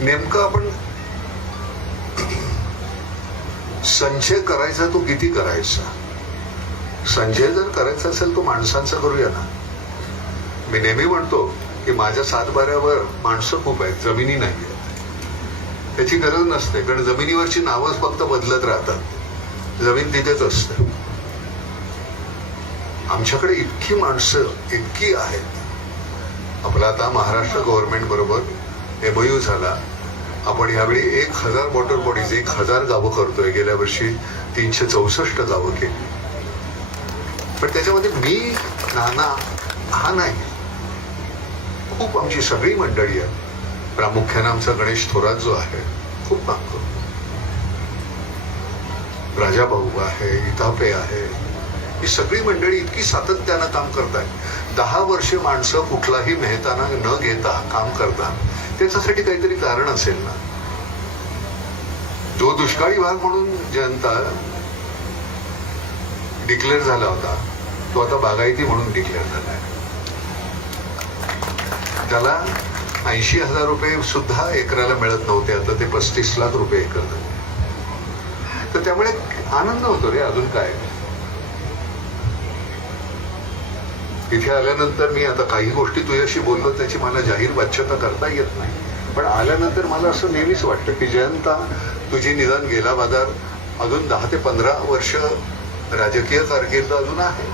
नेमकं आपण संचय करायचा तो किती करायचा? संचय जर करायचा असेल तो माणसांचा करूया ना. मी नेहमी म्हणतो की माझ्या सातबाऱ्यावर माणसं खूप आहेत जमिनी नाही आहेत त्याची गरज नसते कारण जमिनीवरची नावच फक्त बदलत राहतात. जमीन तिथेच असते. आमच्याकडे इतकी माणसं इतकी आहेत. आपला आता महाराष्ट्र गव्हर्नमेंट बरोबर एमओयू झाला. आपण यावेळी एक हजार वॉटर बॉडीज एक हजार गावं करतोय. गेल्या वर्षी तीनशे चौसष्ट गावं केली. पण त्याच्यामध्ये मी नाना हा नाही. खूप आमची सगळी मंडळी आहे प्रामुख्याने आमचा गणेश थोरात जो आहे खूप काम करतो राजाभाऊ आहे इतापे आहे ही सगळी मंडळी इतकी सातत्यानं काम करतात दहा वर्षे माणसं कुठलाही मेहताना न घेता काम करतात. त्याच्यासाठी काहीतरी कारण असेल ना? जो दुष्काळी भाग म्हणून जनता डिक्लेअर झाला होता तो आता बागायती म्हणून डिक्लेअर झाला आहे त्याला ऐंशी हजार रुपये सुद्धा एकराला मिळत नव्हते आता ते पस्तीस लाख रुपये एकर झाले. तर त्यामुळे आनंद होतो रे अजून काय? इथे आल्यानंतर मी आता काही गोष्टी तुझ्याशी बोललो त्याची मला जाहीर वाच्यता करता येत नाही. पण आल्यानंतर मला असं नेहमीच वाटतं की जयंता तुझी निदान गेला बाजार अजून दहा ते पंधरा वर्ष राजकीय कारकीर्द अजून आहे.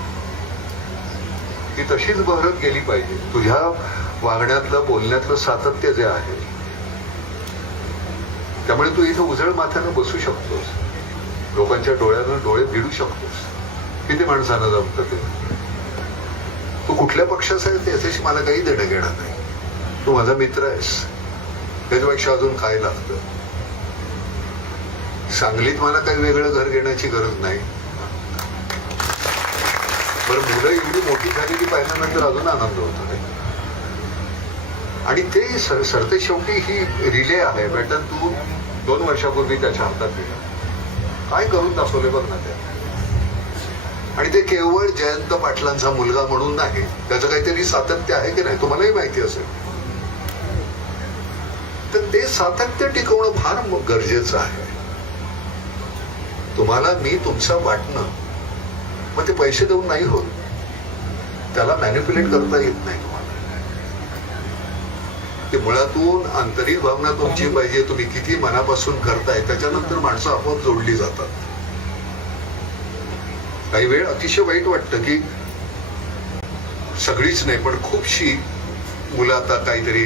ती तशीच बहरत गेली पाहिजे. तुझ्या वागण्यातलं बोलण्यातलं सातत्य जे आहे त्यामुळे तू इथं उजळ माथ्यानं बसू शकतोस. लोकांच्या डोळ्यानं डोळे भिडू शकतोस. किती माणसानं जमतं ते? कुठल्या पक्षाचा आहे त्याच्याशी मला काही देणं घेणं नाही. तू माझा मित्र आहेस. त्याच्यापेक्षा अजून काय लागतं? सांगलीत मला काही वेगळं घर घेण्याची गरज नाही. बरं मुलं एवढी मोठी झालेली पाहिल्यानंतर अजून आनंद होतो नाही आणि ते सर सरते शेवटी ही रिले आहे. बॅटन तू दोन वर्षापूर्वी त्याच्या हातात दिला. काय करून दाखवले बघ ना त्या आणि ते केवळ जयंत पाटलांचा मुलगा म्हणून नाही. त्याचं काहीतरी सातत्य आहे की नाही तुम्हालाही माहिती असेल. तर ते सातत्य टिकवणं फार गरजेचं आहे. तुम्हाला मी तुमचं वाटणं मग ते पैसे देऊन नाही होत. त्याला मॅन्युप्युलेट करता येत नाही तुम्हाला. ते मुळातून आंतरिक भावना तुमची पाहिजे तुम्ही किती मनापासून करताय त्याच्यानंतर माणसं आपोआप जोडली जातात. काही वेळ अतिशय वाईट वाटतं की सगळीच नाही पण खूपशी मुलं आता काहीतरी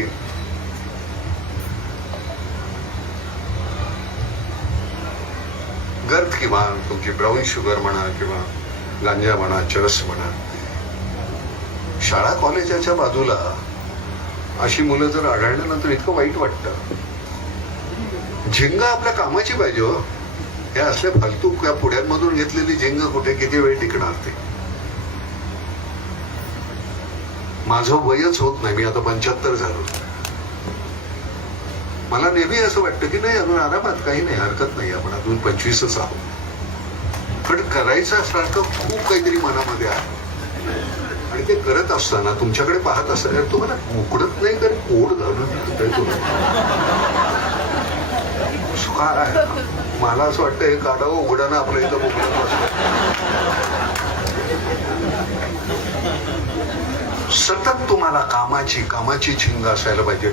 गर्द किंवा तुमची ब्राऊन शुगर म्हणा किंवा गांजा म्हणा चरस म्हणा. शाळा कॉलेजाच्या बाजूला अशी मुलं जर आढळल्यानंतर इतकं वाईट वाटतं. झिंगा आपल्या कामाची पाहिजे हो. हे असल्या फालतू त्या पुढ्यांमधून घेतलेली झिंग कुठे किती वेळ टिकणार ते? माझं वयच होत नाही मी आता पंच्याहत्तर झालो. मला नेहमी असं वाटतं की नाही अजून आरामात काही नाही हरकत नाही आपण अजून पंचवीसच आहोत. पण करायचं सारखं खूप काहीतरी मनामध्ये आहे. आणि ते करत असताना तुमच्याकडे पाहत असताना तुम्हाला उकडत नाही तर कोड घालून तुम्हाला फार आहे? मला असं वाटतं हे काढावं उघडानं आपल्या इथं उघडत सतत तुम्हाला कामाची कामाची झिंग असायला पाहिजे.